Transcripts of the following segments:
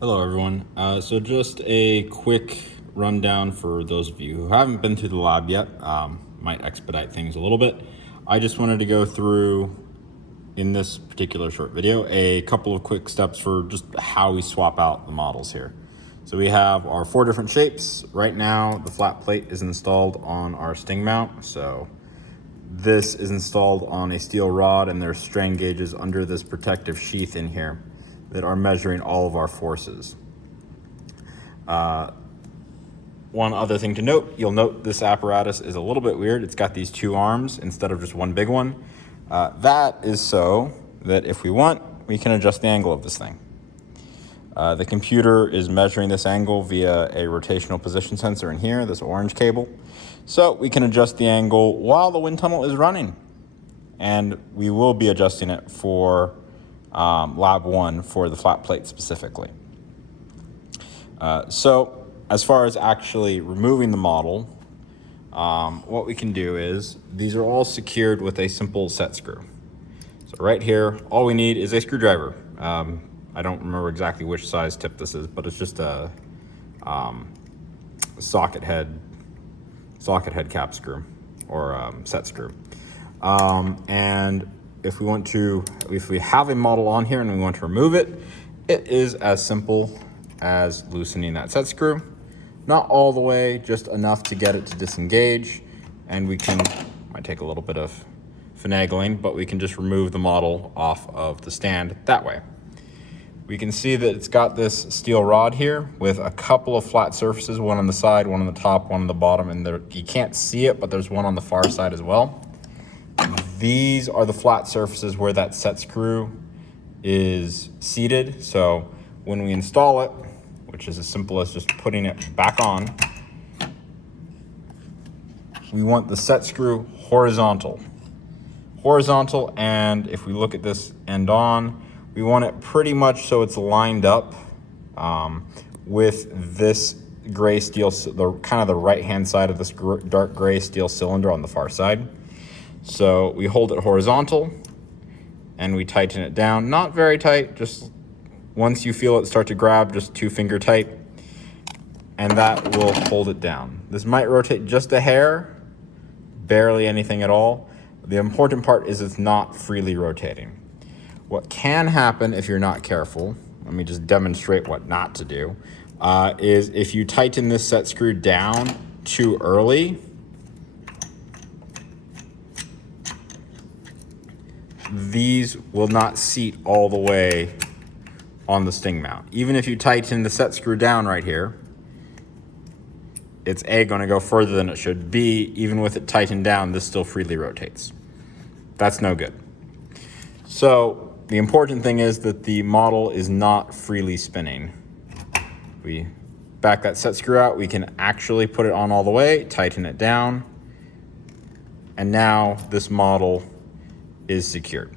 Hello everyone. So just a quick rundown for those of you who haven't been through the lab yet, might expedite things a little bit. I just wanted to go through, in this particular short video, a couple of quick steps for just how we swap out the models here. So we have our 4 different shapes. Right now, the flat plate is installed on our sting mount. So this is installed on a steel rod, and there's strain gauges under this protective sheath in here that are measuring all of our forces. One other thing to note, you'll note this apparatus is a little bit weird. It's got these 2 arms instead of just one big one. That is so that if we want, we can adjust the angle of this thing. The computer is measuring this angle via a rotational position sensor in here, this orange cable. So we can adjust the angle while the wind tunnel is running. And we will be adjusting it for Lab 1 for the flat plate specifically. So as far as actually removing the model, what we can do is, these are all secured with a simple set screw. So right here, all we need is a screwdriver. I don't remember exactly which size tip this is, but it's just a socket head cap screw, or set screw. And if we have a model on here and we want to remove it, it is as simple as loosening that set screw. Not all the way, just enough to get it to disengage. And we can, might take a little bit of finagling, but we can just remove the model off of the stand that way. We can see that it's got this steel rod here with a couple of flat surfaces, one on the side, one on the top, one on the bottom, and you can't see it, but there's one on the far side as well. These are the flat surfaces where that set screw is seated. So when we install it, which is as simple as just putting it back on, we want the set screw horizontal. And if we look at this end on, we want it pretty much so it's lined up with this gray steel, kind of the right-hand side of this dark gray steel cylinder on the far side. So we hold it horizontal and we tighten it down. Not very tight, just once you feel it start to grab, just 2-finger tight, and that will hold it down. This might rotate just a hair, barely anything at all. The important part is it's not freely rotating. What can happen if you're not careful, let me just demonstrate what not to do, is if you tighten this set screw down too early, these will not seat all the way on the sting mount. Even if you tighten the set screw down right here, it's A, going to go further than it should. B, even with it tightened down, this still freely rotates. That's no good. So the important thing is that the model is not freely spinning. We back that set screw out, we can actually put it on all the way, tighten it down, and now this model is secured.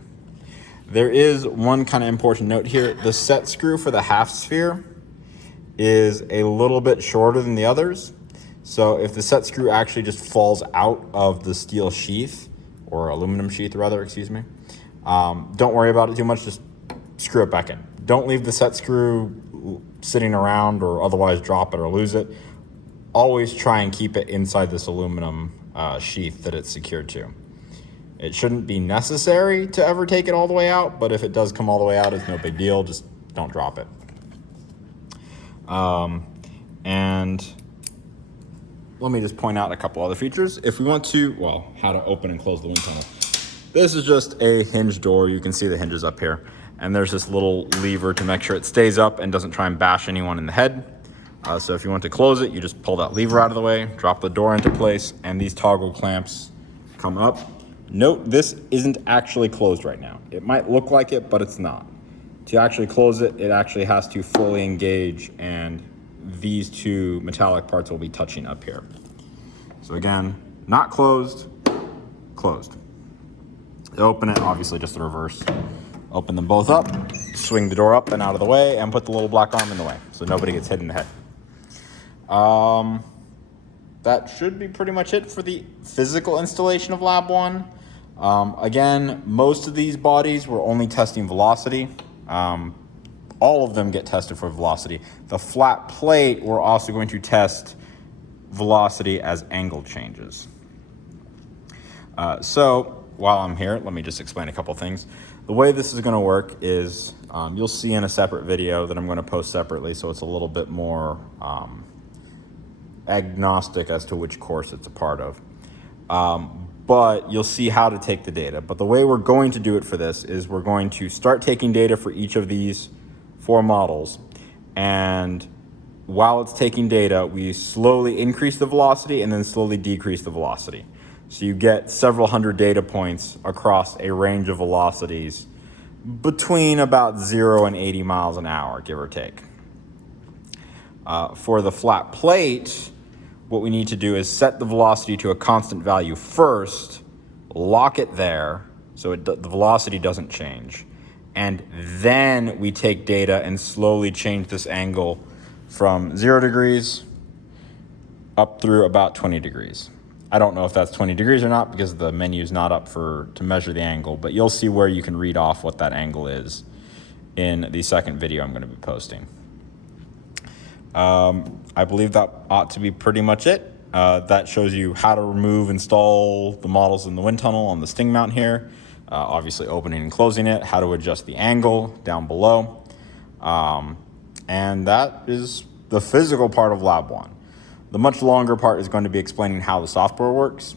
There is one kind of important note here. The set screw for the half sphere is a little bit shorter than the others. So if the set screw actually just falls out of the steel sheath, or aluminum sheath rather, excuse me, don't worry about it too much, just screw it back in. Don't leave the set screw sitting around or otherwise drop it or lose it. Always try and keep it inside this aluminum sheath that it's secured to. It shouldn't be necessary to ever take it all the way out, but if it does come all the way out, it's no big deal. Just don't drop it. And let me just point out a couple other features. If we want to, well, how to open and close the wind tunnel. This is just a hinge door. You can see the hinges up here. And there's this little lever to make sure it stays up and doesn't try and bash anyone in the head. So if you want to close it, you just pull that lever out of the way, drop the door into place, and these toggle clamps come up. Note, this isn't actually closed right now. It might look like it, but it's not. To actually close it, it actually has to fully engage, and these 2 metallic parts will be touching up here. So again, not closed, closed. To open it, obviously just the reverse. Open them both up, swing the door up and out of the way, and put the little black arm in the way so nobody gets hit in the head. That should be pretty much it for the physical installation of Lab 1. Again, most of these bodies were only testing velocity. all of them get tested for velocity. The flat plate, we're also going to test velocity as angle changes. So while I'm here, let me just explain a couple things. The way this is going to work is you'll see in a separate video that I'm going to post separately, so it's a little bit more agnostic as to which course it's a part of. But you'll see how to take the data. But the way we're going to do it for this is we're going to start taking data for each of these 4 models, and while it's taking data, we slowly increase the velocity and then slowly decrease the velocity. So you get several hundred data points across a range of velocities between about 0 and 80 miles an hour, give or take. For the flat plate, what we need to do is set the velocity to a constant value first, lock it there so the velocity doesn't change, and then we take data and slowly change this angle from 0 degrees up through about 20 degrees. I don't know if that's 20 degrees or not because the menu is not up to measure the angle, but you'll see where you can read off what that angle is in the second video I'm going to be posting. I believe that ought to be pretty much it. That shows you how to install the models in the wind tunnel on the sting mount here, obviously opening and closing it, how to adjust the angle down below. And that is the physical part of Lab 1. The much longer part is going to be explaining how the software works,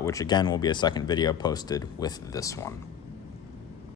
which again will be a second video posted with this one.